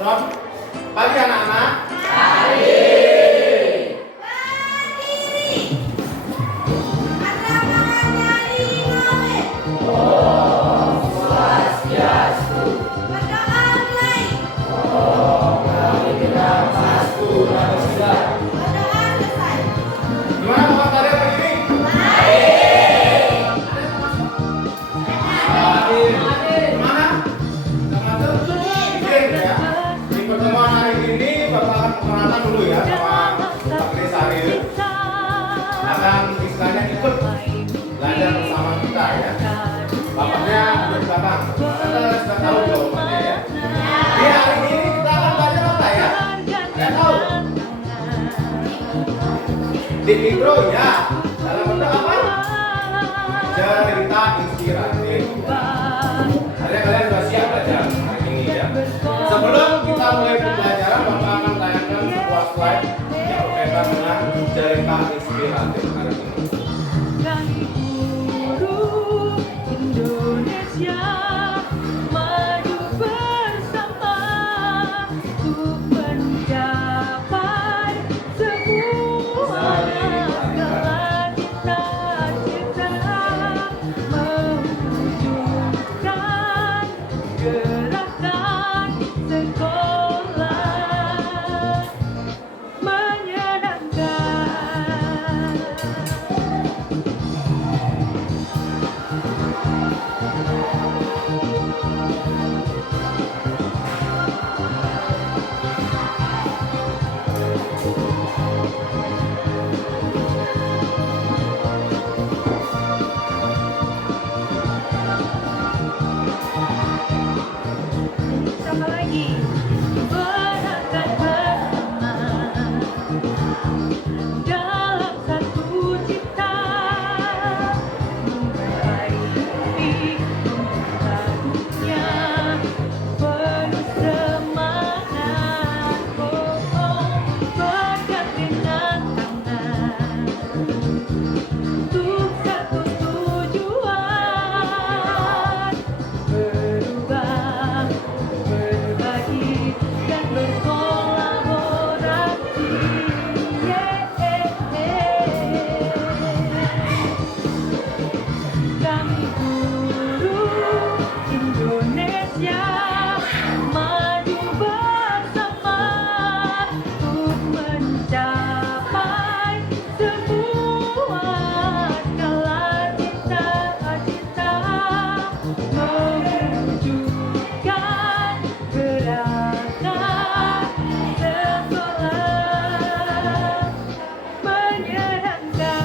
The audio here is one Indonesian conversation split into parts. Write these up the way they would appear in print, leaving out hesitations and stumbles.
Selamat pagi anak-anak. Gimana teman kalian pagi ini? Gimana? Udah masuk? Oke ya. Di pertemuan hari ini Bapak akan perkenalkan dulu ya sama Pak Kris Ariel. Akan istilahnya ikut belajar bersama kita ya. Bapaknya udah di belakang. Kita sudah tahu jawabannya ya. Di hari ini kita akan belajar apa ya? Nggak tahu. Di mikro ya. Dalam bentuk apa? Cerita inspiratif. Artinya kalian sudah siap belajar hari ini ya. Sebelum kita mulai pembelajaran, Bapak akan tayangkan sebuah slide yang berkaitan dengan cerita inspiratif hari ini. Kami guru Indonesia maju bersama untuk mencapai semua cita-cita mewujudkan gerakan sekolah menyenangkan. Sama lagi berangkat bersama dalam satu cita memperbaiki dunia penuh semangat bergandengan tangan untuk satu tujuan berubah berbagi dan berkolaborasi. Kami guru Indonesia maju bersama untuk mencapai semua skala cita-cita mewujudkan gerakan sekolah menyenangkan.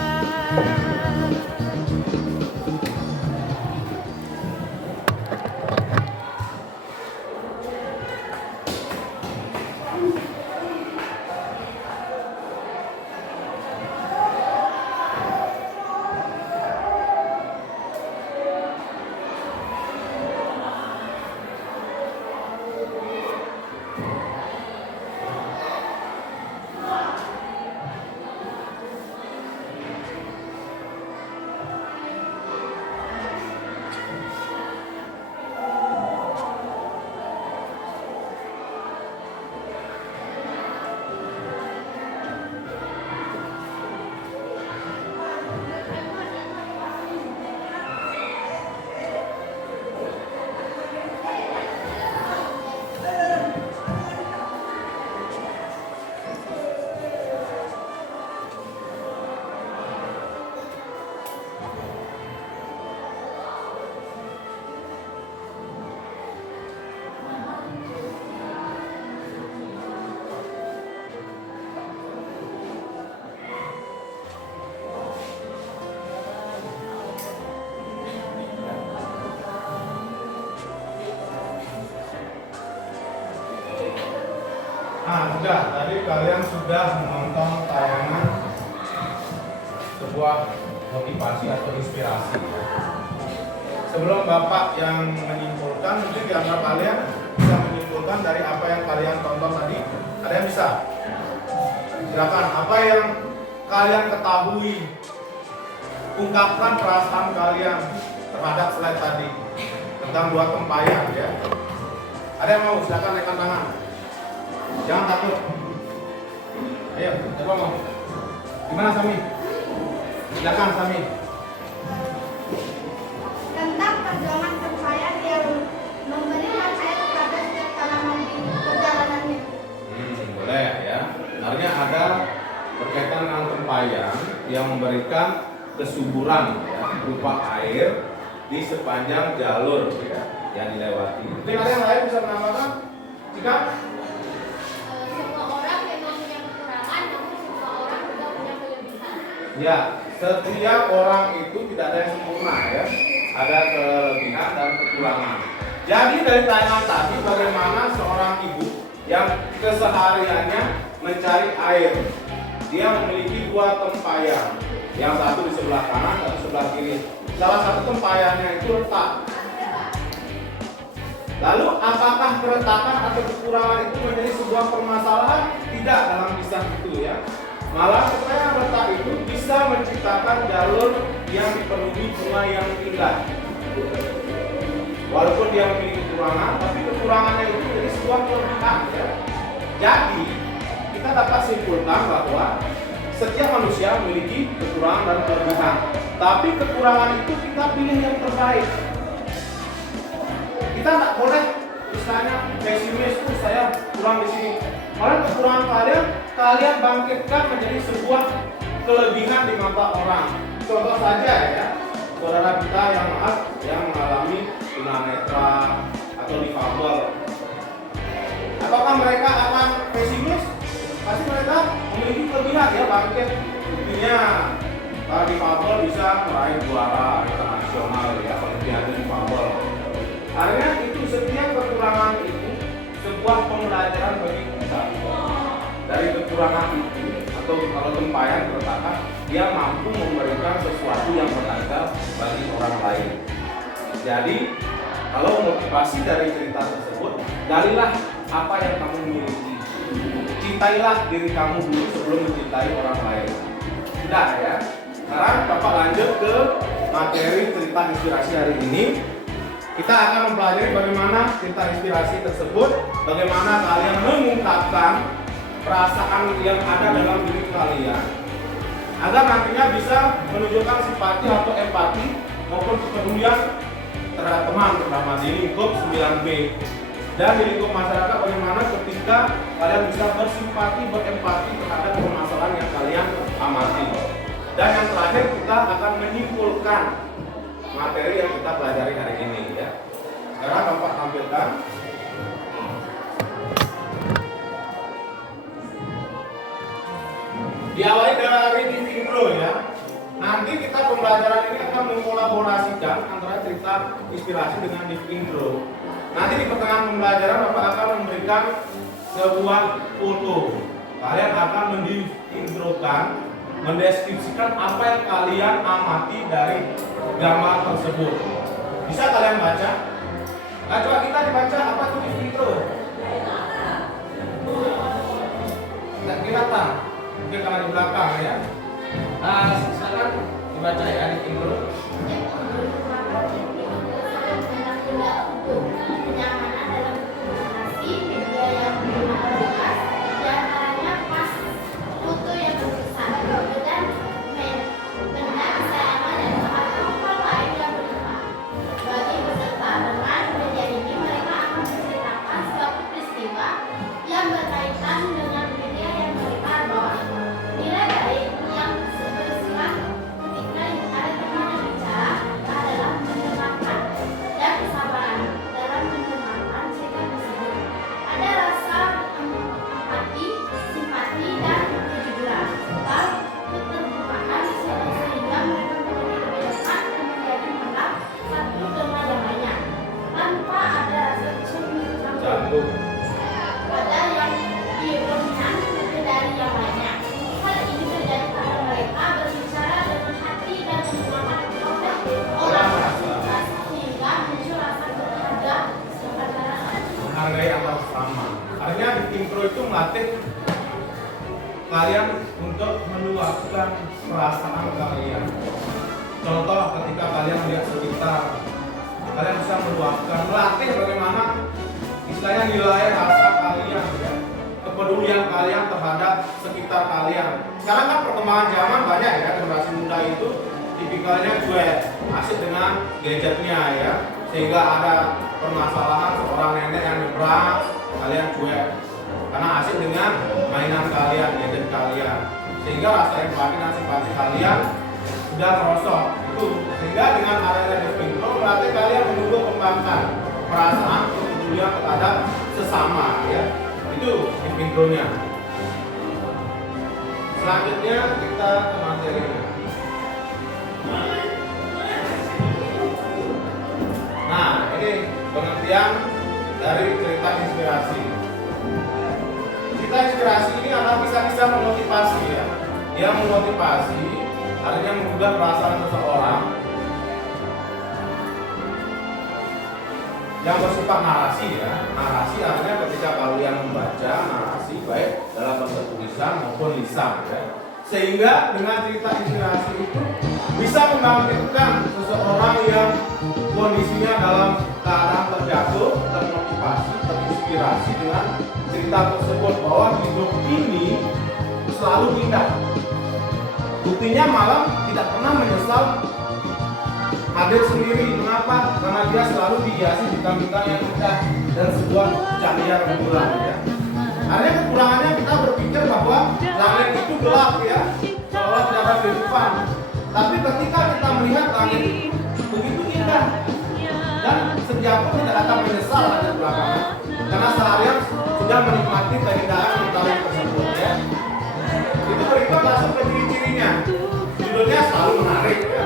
Nah, sudah. Tadi kalian sudah menonton tayangan sebuah motivasi atau inspirasi. Sebelum Bapak yang menyimpulkan, mungkin di antara kalian bisa menyimpulkan dari apa yang kalian tonton tadi. Ada yang bisa? Silakan. Apa yang kalian ketahui? Ungkapkan perasaan kalian terhadap slide tadi tentang dua tempayan ya. Ada yang mau? Silakan naikkan tangan. Jangan takut. Ayo, coba mau. Gimana Sami? Silakan Sami. Tentang perjuangan tempayan yang memberikan air kepada setiap tanaman di perjalanannya. Boleh ya. Sebenarnya ada berkaitan dengan tempayan yang memberikan kesuburan ya, berupa air di sepanjang jalur ya, yang dilewati. Mungkin ada yang lain bisa menambahkan? Jika Semua orang memang punya kekurangan, namun semua orang juga punya kelebihan. ya, setiap orang itu tidak ada yang sempurna ya. Ada kelebihan dan kekurangan. Jadi dari tayangan tadi bagaimana seorang ibu yang kesehariannya mencari air. Dia memiliki dua tempayan. Yang satu di sebelah kanan dan sebelah kiri. Salah satu tempayannya itu retak. Lalu apakah keretakan atau kekurangan itu menjadi sebuah permasalahan? Tidak dalam kisah itu ya. Malah supaya retak itu bisa menciptakan jalur yang dipenuhi bunga yang indah. Walaupun dia memiliki kekurangan, tapi kekurangannya itu menjadi sebuah kelebihan ya. Jadi kita dapat simpulkan bahwa setiap manusia memiliki kekurangan dan kelebihan. Tapi kekurangan itu kita pilih yang terbaik. Kita nggak boleh misalnya pesimis, saya kurang di sini. Kalau kekurangan kalian bangkitkan menjadi sebuah kelebihan di mata orang. Contoh saja ya, saudara kita yang mengalami tunanetra atau difabel. Apakah mereka akan pesimis? Pasti mereka memiliki kelebihan ya, bangkit. Buktinya para difabel bisa meraih juara internasional ya, olimpiade difabel. Artinya itu setiap kekurangan itu sebuah pembelajaran bagi kita. Dari kekurangan itu atau kalau tempayan keretakan, dia mampu memberikan sesuatu yang berharga bagi orang lain. Jadi kalau motivasi dari cerita tersebut, galilah apa yang kamu miliki. Cintailah diri kamu dulu sebelum mencintai orang lain. Sudah ya. Sekarang Bapak lanjut ke materi cerita inspirasi hari ini. Kita akan mempelajari bagaimana cerita inspirasi tersebut, bagaimana kalian mengungkapkan perasaan yang ada dalam diri kalian, agar nantinya bisa menunjukkan simpati atau empati maupun kepedulian terhadap teman, terutama di lingkup 9B. Dan di lingkup masyarakat, bagaimana ketika kalian bisa bersimpati, berempati terhadap permasalahan yang kalian amati. Dan yang terakhir, kita akan menyimpulkan materi yang kita pelajari hari ini ya. Sekarang Bapak tampilkan. Diawali dari living room ya. Nanti kita pembelajaran ini akan mengkolaborasikan antara cerita inspirasi dengan living room. Nanti di pertengahan pembelajaran Bapak akan memberikan sebuah foto. Kalian akan mengintrokan, mendeskripsikan apa yang kalian amati dari gambar tersebut. Bisa kalian baca? Nah, coba kita dibaca apa itu living room. Tidak kelihatan. Mungkin karena di belakang ya. Nah, silakan dibaca ya living room. Kenyamanan dalam komunikasi, media yang berkualitas, diantaranya pas foto yang berbesar dan benda kesayangan dan hal lain yang berlimpah. Bagi peserta dengan media ini, mereka akan menceritakan suatu peristiwa yang berkaitan dengan media yang mereka bawa. Nilai baik yang bersifat ketika ada teman yang bicara adalah mendengarkan dan kesabaran dalam mendengarkan cerita tersebut. Ada rasa empati, simpati, dan kejujuran serta keterbukaan sehingga mereka menjadi lebih dekat dan menjadi mengenal satu dengan yang lainnya tanpa ada rasa cemburu pada yang dominan dari yang lainnya. Hal ini terjadi karena mereka berbicara dengan hati dan menggunakan orang sehingga muncul rasa berharga antara Menghargai antar sesama. Artinya di tim pro itu melatih kalian untuk meluapkan perasaan kalian. Contoh ketika kalian melihat sekitar, kalian bisa meluapkan, melatih bagaimana istilahnya nilai rasa kalian ya, kepedulian kalian terhadap sekitar kalian. Sekarang kan perkembangan zaman banyak ya, generasi muda itu tipikalnya cuek, asik dengan gadgetnya ya, sehingga ada permasalahan seorang nenek yang nyebrang, kalian cuek karena asik dengan mainan kalian, gadget kalian, sehingga rasa empati dan simpati kalian sudah merosot. Itu sehingga dengan adanya dispintro berarti kalian menunggu kembangkan perasaan kepedulian kepada sesama ya. Itu dispintronya. Selanjutnya kita ke materinya. Nah, ini pengertian dari cerita inspirasi. Cerita inspirasi ini adalah kisah-kisah memotivasi ya. Dia memotivasi, artinya mengubah perasaan seseorang yang bersifat narasi ya. Narasi artinya ketika kalian membaca narasi baik dalam bentuk tulisan maupun lisan ya. Sehingga dengan cerita inspirasi itu bisa membangkitkan seseorang yang kondisinya dalam keadaan terjatuh, termotivasi, terinspirasi dengan cerita tersebut bahwa hidup ini selalu indah. Buktinya malam tidak pernah menyesal hadir sendiri. Mengapa? Karena dia selalu dihiasi bintang-bintang yang indah dan sebuah cahaya rembulan ya. Artinya kekurangannya kita berpikir bahwa langit itu gelap ya, seolah tidak ada kehidupan. Tapi ketika kita melihat langit begitu indah dan setiap pun tidak akan menyesal ada belakangan, karena seharian sudah menikmati keindahan langit tersebut ya. Itu berikut langsung ke ciri-cirinya. Judulnya selalu menarik ya.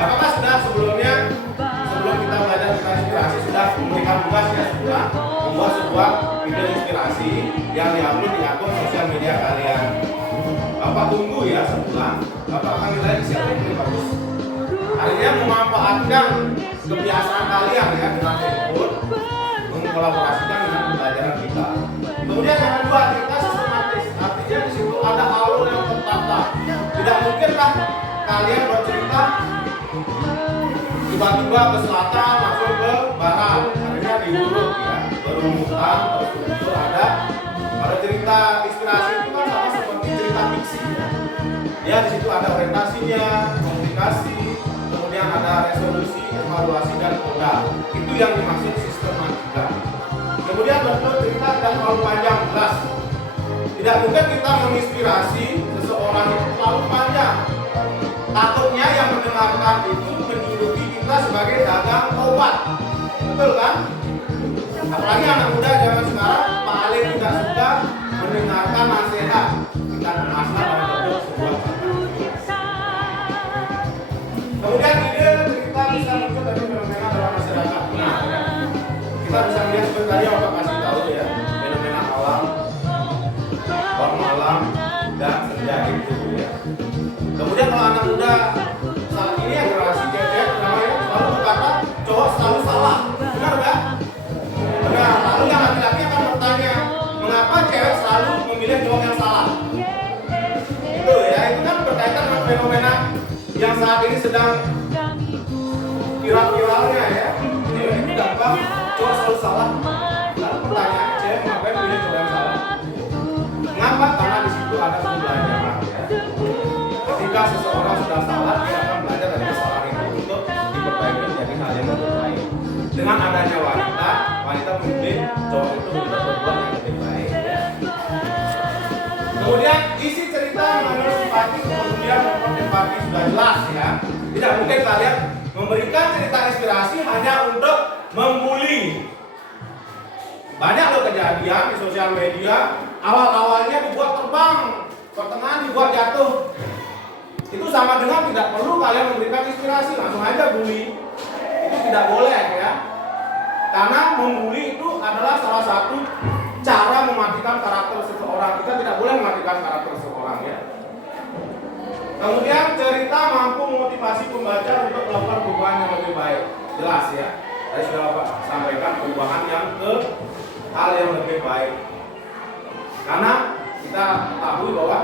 Apakah sudah sebelum kita belajar tentang inspirasi sudah memberikan tugas ya, sudah membuat sebuah video inspirasi yang diupload di akun sosial media kalian. Bapak tunggu ya sebulan. Bapak akan nilai siapa ini bagus. Artinya memanfaatkan kebiasaan kalian ya dengan input, mengkolaborasikan dengan pembelajaran kita. Kemudian yang kedua, cerita sistematis. Artinya di situ ada alur yang tertata. Tidak mungkinlah kalian bercerita tiba-tiba ke selatan langsung ke barat, akhirnya diurut ya, berumutan terstruktur ada. Pada cerita inspirasi itu kan sama seperti cerita fiksi ya. Ya di situ ada orientasinya, komunikasi, kemudian ada resolusi, evaluasi dan modal. Itu yang dimaksud sistematika. Kemudian bentuk cerita tidak terlalu panjang jelas. Tidak mungkin kita menginspirasi seseorang itu terlalu panjang. Takutnya yang mendengarkan itu menjuluki kita sebagai dagang obat, betul kan? Apalagi anak muda zaman sekarang paling tidak suka mendengarkan nasihat. Kita kemaslah dalam bentuk sebuah cerita. Kemudian ide cerita bisa muncul dari fenomena dalam masyarakat. Nah, ya. Kita bisa melihat seperti tadi Bapak kasih tahu ya, fenomena alam, bawah malam dan senja itu ya. Kemudian kalau anak muda saat ini yang generasi gadget namanya selalu berkata cowok selalu salah, benar nggak? Benar. Lalu yang laki-laki akan bertanya, mengapa cewek selalu memilih cowok yang salah? Itu ya, itu kan berkaitan dengan fenomena yang saat ini sedang viral-viralnya ya. Cewek itu gampang, cowok selalu salah. Lalu pertanyaannya, cewek mengapa memilih cowok yang salah? Mengapa? Karena di situ ada pembelajaran ya. Ketika seseorang sudah salah, dia akan belajar dari kesalahan itu untuk diperbaiki menjadi hal yang lebih baik. Dengan adanya wanita memilih cowok itu untuk berbuat yang lebih baik. Kemudian isi cerita mengandung simpati, kemudian maupun empati sudah jelas ya. Tidak mungkin kalian memberikan cerita inspirasi hanya untuk membuli. Banyak loh kejadian di sosial media, awal-awalnya dibuat terbang, pertengahan dibuat jatuh. Itu sama dengan tidak perlu kalian memberikan inspirasi, langsung aja bully. Itu tidak boleh ya. Karena membuli itu adalah salah satu cara mematikan karakter seseorang. Kita tidak boleh mematikan karakter seseorang ya. Kemudian cerita mampu memotivasi pembaca untuk melakukan perubahan yang lebih baik. Jelas ya. Tadi sudah Bapak sampaikan perubahan yang ke hal yang lebih baik. Karena kita tahu bahwa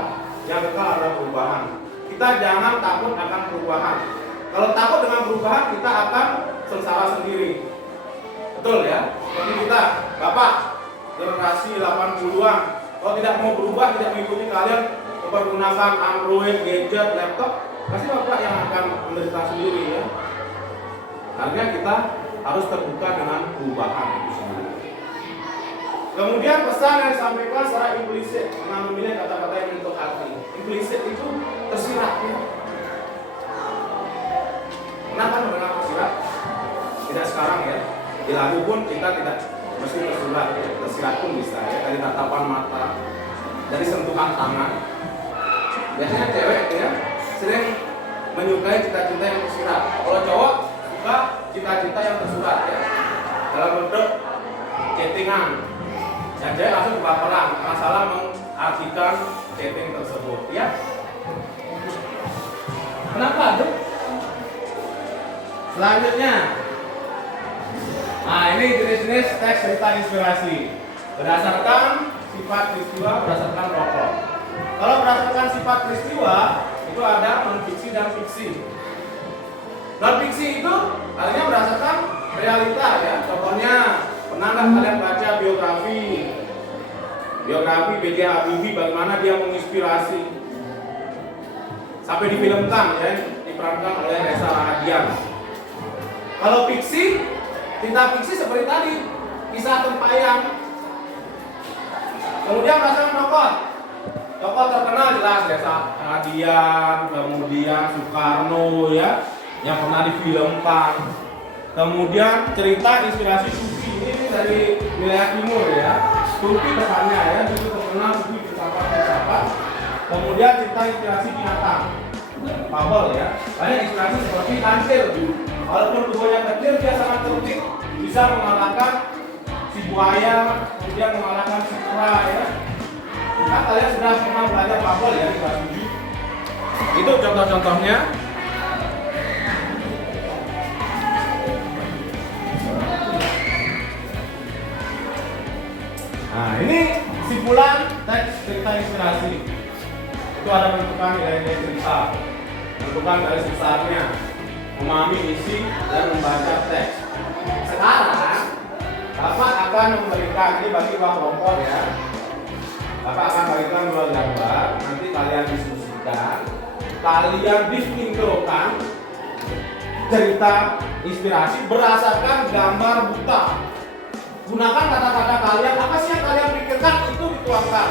yang kekal adalah perubahan. Kita jangan takut akan perubahan. Kalau takut dengan perubahan, kita akan sengsara sendiri. Betul ya? Seperti kita, Bapak generasi 80-an. Kalau tidak mau berubah, tidak mengikuti kalian mempergunakan Android, gadget, laptop, pasti bapak yang akan menderita sendiri ya. Artinya kita harus terbuka dengan perubahan itu sendiri. Kemudian pesan yang disampaikan secara implisit dengan memilih kata-kata yang menyentuh hati. Implisit itu tersirat ya. Pernah kan mendengar tersirat? Tidak sekarang ya. Di lagu pun kita tidak mesti tersirat ya. Tersirat pun bisa ya. Dari tatapan mata, dari sentuhan tangan. Biasanya cewek ya sering menyukai cita-cita yang tersirat. Kalau cowok suka cita-cita yang tersurat ya. Dalam bentuk chattingan. Dan cewek langsung baperan karena salah mengartikan chatting tersebut ya. Kenapa tuh? Selanjutnya, nah ini jenis-jenis teks cerita inspirasi berdasarkan sifat peristiwa, berdasarkan tokoh. Kalau berdasarkan sifat peristiwa itu ada non-fiksi dan fiksi. Non-fiksi itu artinya berdasarkan realita ya. Contohnya, pernah nggak kalian baca biografi B.J. Habibie, bagaimana dia menginspirasi sampai difilmkan ya, diperankan oleh Reza Rahadian. Kalau fiksi, cerita fiksi seperti tadi, kisah tempayan. Kemudian berdasarkan tokoh terkenal jelas Reza Rahadian, kemudian Soekarno ya, yang pernah difilmkan. Kemudian cerita inspirasi Sufi ini dari wilayah timur ya. Sufi depannya ya, itu terkenal Sufi filsafat. Kemudian cerita inspirasi binatang, fabel ya. Banyak inspirasi seperti kancil. Walaupun tubuhnya kecil, dia sangat cerdik, bisa mengalahkan si buaya, kemudian mengalahkan si kera ya. Nah, kalian sudah pernah belajar fabel ya di kelas 7. Itu contoh-contohnya. Nah, ini kesimpulan teks cerita inspirasi. Itu ada bentukan nilai-nilai cerita, bentukan garis besarnya, memahami isi dan membaca teks. Sekarang Bapak akan memberikan, ini bagi dua kelompok ya. Bapak akan berikan dua gambar, nanti kalian diskusikan, kalian disinkronikan cerita inspirasi berdasarkan gambar buta. Gunakan kata-kata kalian, apa sih yang kalian pikirkan itu dituangkan.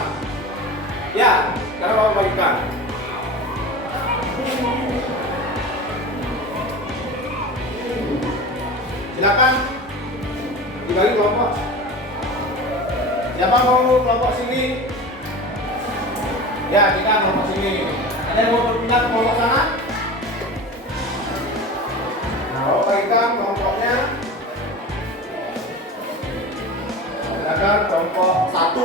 Ya, sekarang Bapak bagikan. Silakan dibagi kelompok. Siapa mau kelompok sini? Ya, kita kelompok sini. Ada yang mau berpindah ke kelompok sana? Nah, Bapak bagikan kelompoknya. Silakan kelompok 1.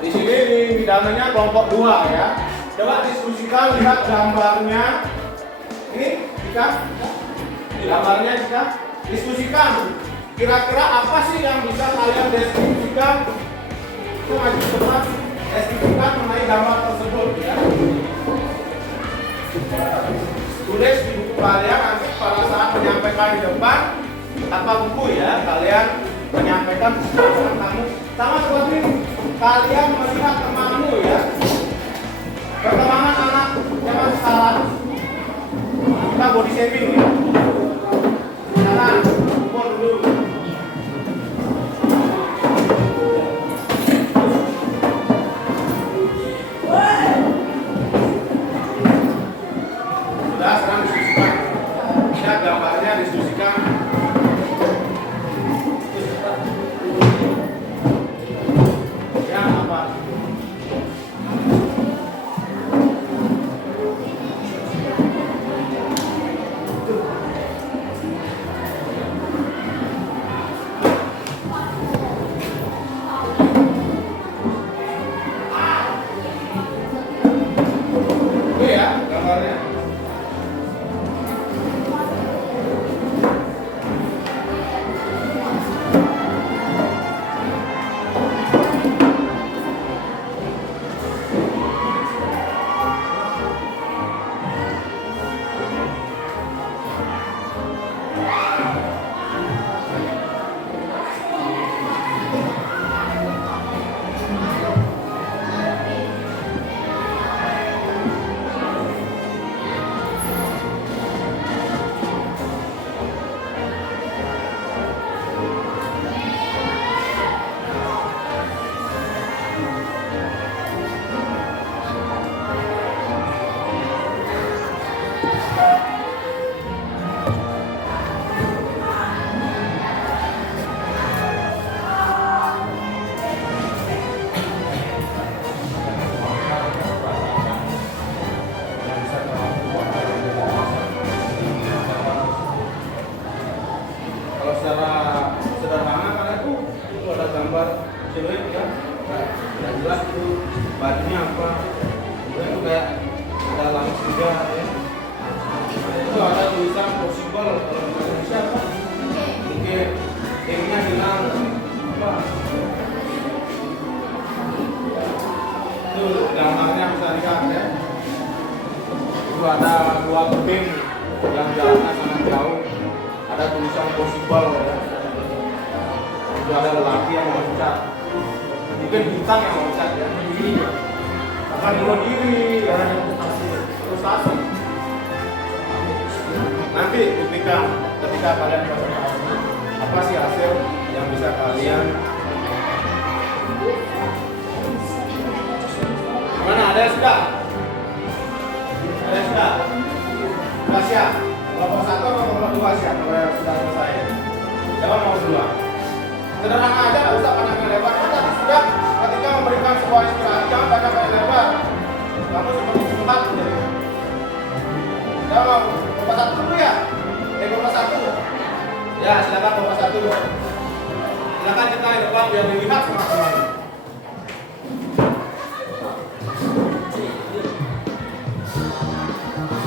Di sini bidananya kelompok 2 ya. Coba diskusikan, lihat gambarnya. Ini jika gambarnya jika diskusikan. Kira-kira apa sih yang bisa kalian deskripsikan? Itu maju ke depan, deskripsikan mengenai gambar tersebut ya. Tulis di buku kalian, nanti pada saat menyampaikan di depan tanpa buku ya, kalian menyampaikan perasaan kamu sama seperti kalian melihat temanmu ya, perkembangan anak zaman sekarang kita body shaming ya. Jangan ukur dulu. Sudah, sekarang diskusikan. Lihat gambarnya, diskusikan. kalau bahasa Indonesia apa? Oke. Tingnya hilang. Apa? Itu gambarnya bisa dilihat ya. Itu ada dua kebing yang jalannya sangat jauh. Ada tulisan possible ya. Itu ada lelaki yang loncat. Mungkin bintang yang loncat ya. Akan bunuh diri ya. Frustasi. Nanti buktikan ketika kalian presentasi apa sih hasil yang bisa kalian. Mana ada yang sudah? Ada yang sudah? Sudah siap? Kelompok 1 atau kelompok 2 siap? Kalau yang sudah selesai. Siapa mau duluan? Sederhana aja, nggak usah panjang lebar. Kan tadi sudah ketika memberikan sebuah inspirasi, jangan panjang lebar. Kamu seperti sempat jadi. Siapa mau? Kelompok 1 dulu ya? Kelompok 1. Ya, silakan kelompok 1. Silakan kita di depan biar dilihat sama teman.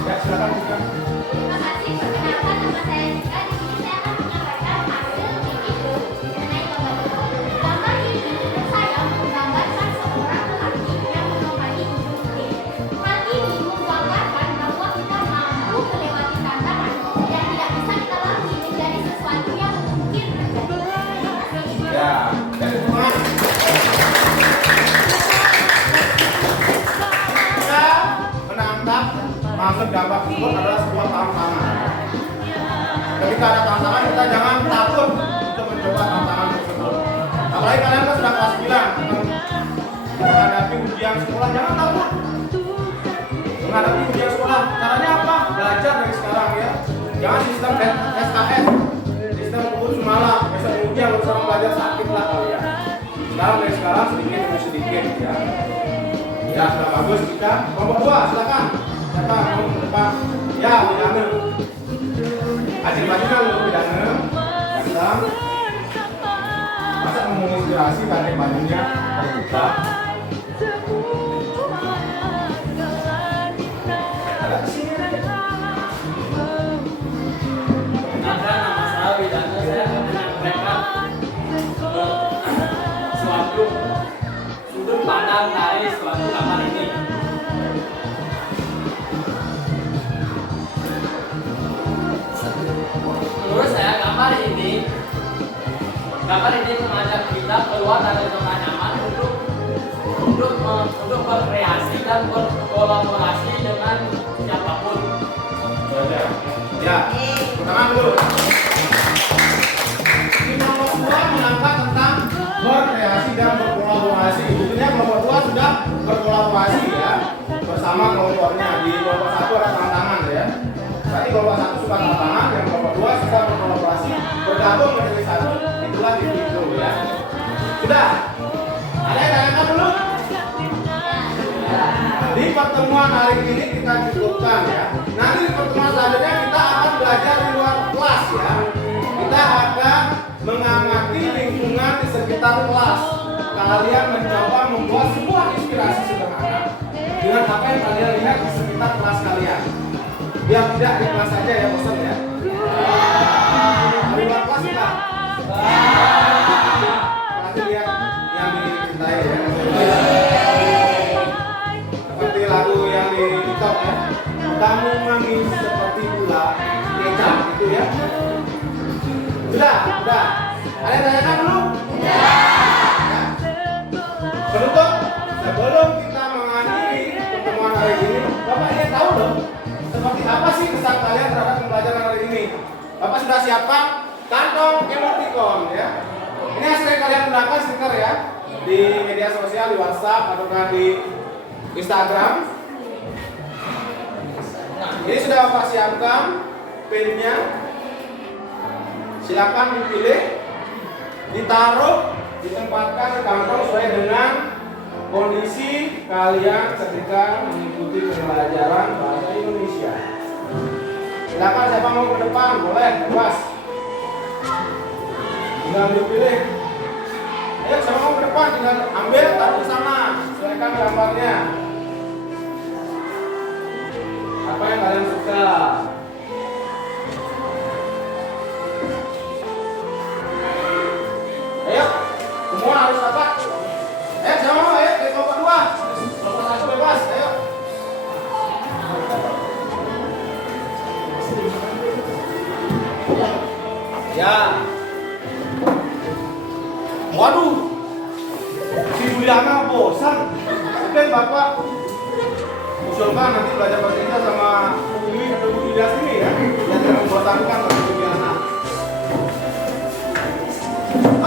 Ya, silakan juga. Terima kasih. Perkenalkan, nama saya Jika. Di sini saya akan menyampaikan hasil video mengenai lomba tersebut. Gambar ini menurut saya menggambarkan seorang lelaki yang menompangi gunung Bukit. Hal ini menggambarkan bahwa kita mampu melewati tantangan yang tidak bisa kita lalui menjadi sesuatu yang mungkin terjadi. Ya, jadi teman. Kita menangkap maksud gambar tersebut adalah sebuah tantangan. Ketika ada tantangan, kita jangan takut untuk mencoba tantangan tersebut. Apalagi kalian kan sudah kelas 9 menghadapi ujian sekolah, jangan takut. Menghadapi ujian sekolah, caranya apa? Belajar dari sekarang ya. Jangan sistem SKS, sistem kubur semalam. Besok ujian lu sekarang belajar sakit lah kalian. Sekarang dari sekarang sedikit demi sedikit ya. Ya sudah bagus kita. Kelompok 2 silakan. Siapa mau ke depan? Ya, Bidana. Hasil bajunya untuk Bidana. Datang. Masa menginspirasi bajunya terbuka. Ada kesini. Perkenalkan, nama saya Widana. Saya akan menyampaikan suatu sudut pandang dari suatu gambar ini. Menurut saya gambar ini mengajak kita keluar dari zona nyaman untuk berkreasi dan berkolaborasi dengan siapapun. Ya, tangan dulu. Di kelompok 2 menangkap tentang berkreasi dan berkolaborasi. Buktinya kelompok 2 sudah berkolaborasi ya bersama kelompoknya. Di kelompok 1 ada tantangan ya. Tadi kelompok 1 suka tantangan, yang kelompok 2 suka berkolaborasi, bergabung menjadi satu. Itulah itu ya. Sudah. Ada yang tanyakan dulu? Di pertemuan hari ini kita cukupkan ya. Nanti di pertemuan selanjutnya kita akan belajar di luar kelas ya. Kita akan mengamati lingkungan di sekitar kelas. Kalian mencoba membuat sebuah inspirasi sederhana dengan apa yang kalian lihat di sekitar kelas kalian. Biar tidak di kelas saja ya bosan ya. Di luar kelas kita. Nanti lihat yang dicintai ya. Seperti lagu yang di TikTok ya. Kamu manis seperti gula kecap gitu ya. Sudah. Ada yang tanyakan dulu? Ya. Penutup, sebelum kita mengakhiri pertemuan hari ini, Bapak ingin tahu dong seperti apa sih kesan kalian terhadap pembelajaran hari ini? Bapak sudah siapkan kantong emoticon ya. Ini yang sering kalian gunakan stiker ya di media sosial, di WhatsApp atau di Instagram. Ini sudah Bapak siapkan pinnya. Silakan dipilih, ditaruh, ditempatkan di kantong sesuai dengan kondisi kalian ketika mengikuti pembelajaran bahasa Indonesia. Silakan siapa mau ke depan, boleh, bebas. Tinggal dipilih. Ayo siapa mau ke depan, tinggal ambil, taruh di sana, sesuaikan gambarnya. Apa yang kalian suka? Ya. Waduh. Si Juliana bosan. Oke Bapak. Usulkan nanti belajar bahasa Inggris sama Bu Wiwi atau Bu Ida sini ya. Yang tidak membosankan bagi Juliana.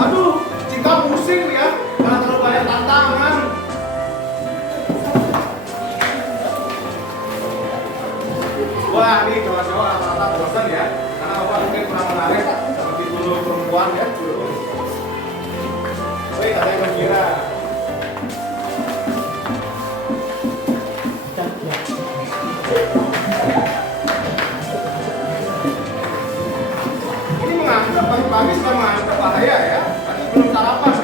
Aduh, Cinta pusing ya. Karena terlalu banyak tantangan. Wah, ini cowok-cowok rata-rata bosan ya. Karena Bapak mungkin kurang menarik seperti dulu perempuan ya. Woi, katanya mengira. Ini menganggap pagi-pagi sudah menganggap bahaya ya. Tadi belum sarapan.